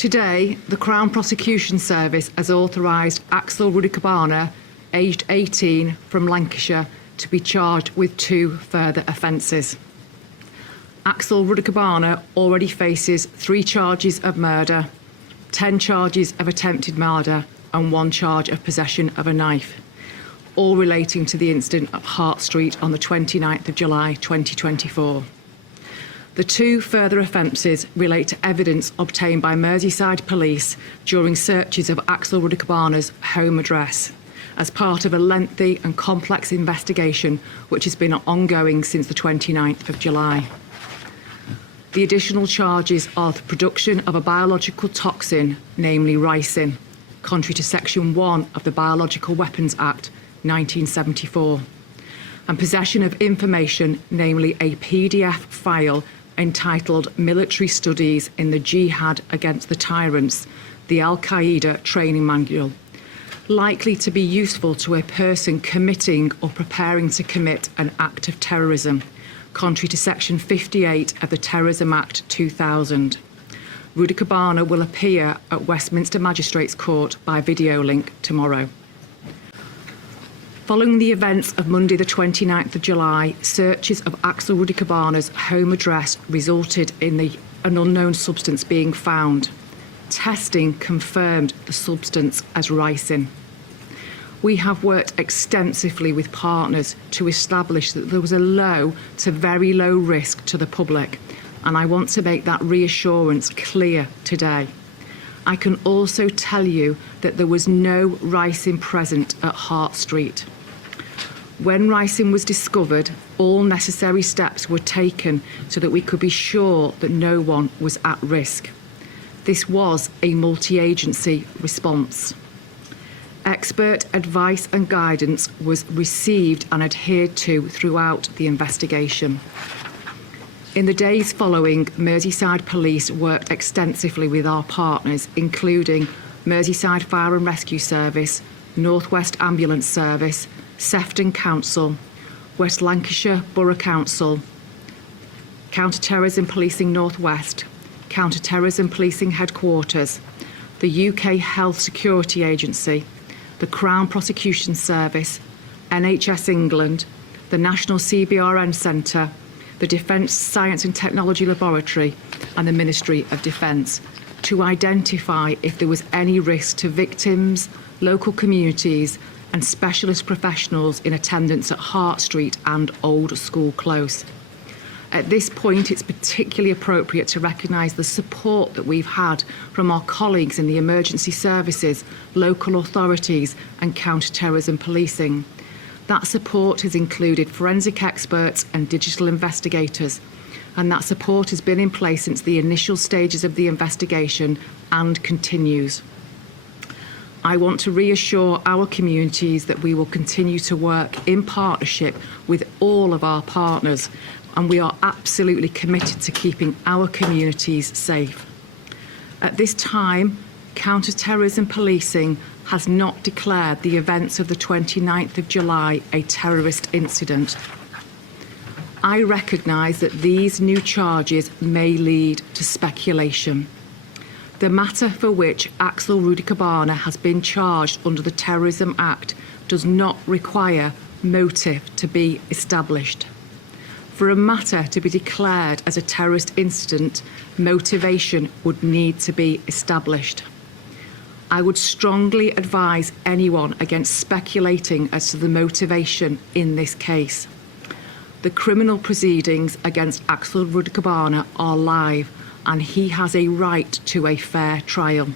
Today, the Crown Prosecution Service has authorised Axel Rudakubana, aged 18, from Lancashire, to be charged with 2 further offences. Axel Rudakubana already faces 3 charges of murder, 10 charges of attempted murder and 1 charge of possession of a knife, all relating to the incident at Hart Street on the 29th of July 2024. The 2 further offences relate to evidence obtained by Merseyside Police during searches of Axel Rudakubana's home address as part of a lengthy and complex investigation which has been ongoing since the 29th of July. The additional charges are the production of a biological toxin, namely ricin, contrary to Section 1 of the Biological Weapons Act 1974, and possession of information, namely a PDF file entitled Military Studies in the Jihad Against the Tyrants, the Al-Qaeda Training Manual, likely to be useful to a person committing or preparing to commit an act of terrorism, contrary to Section 58 of the Terrorism Act 2000. Rudakubana will appear at Westminster Magistrates Court by video link tomorrow. Following the events of Monday the 29th of July, searches of Axel Rudakubana's home address resulted in an unknown substance being found. Testing confirmed the substance as ricin. We have worked extensively with partners to establish that there was a low to very low risk to the public, and I want to make that reassurance clear today. I can also tell you that there was no ricin present at Hart Street. When ricin was discovered, all necessary steps were taken so that we could be sure that no one was at risk. This was a multi-agency response. Expert advice and guidance was received and adhered to throughout the investigation. In the days following, Merseyside Police worked extensively with our partners, including Merseyside Fire and Rescue Service, North West Ambulance Service, Sefton Council, West Lancashire Borough Council, Counter-Terrorism Policing North West, Counter-Terrorism Policing Headquarters, the UK Health Security Agency, the Crown Prosecution Service, NHS England, the National CBRN Centre, the Defence Science and Technology Laboratory and the Ministry of Defence to identify if there was any risk to victims, local communities and specialist professionals in attendance at Hart Street and Old School Close. At this point, it's particularly appropriate to recognise the support that we've had from our colleagues in the emergency services, local authorities and counter-terrorism policing. That support has included forensic experts and digital investigators, and that support has been in place since the initial stages of the investigation and continues. I want to reassure our communities that we will continue to work in partnership with all of our partners, and we are absolutely committed to keeping our communities safe. At this time, counter-terrorism policing has not declared the events of the 29th of July a terrorist incident. I recognise that these new charges may lead to speculation. The matter for which Axel Rudakubana has been charged under the Terrorism Act does not require motive to be established. For a matter to be declared as a terrorist incident, motivation would need to be established. I would strongly advise anyone against speculating as to the motivation in this case. The criminal proceedings against Axel Rudakubana are live, and he has a right to a fair trial.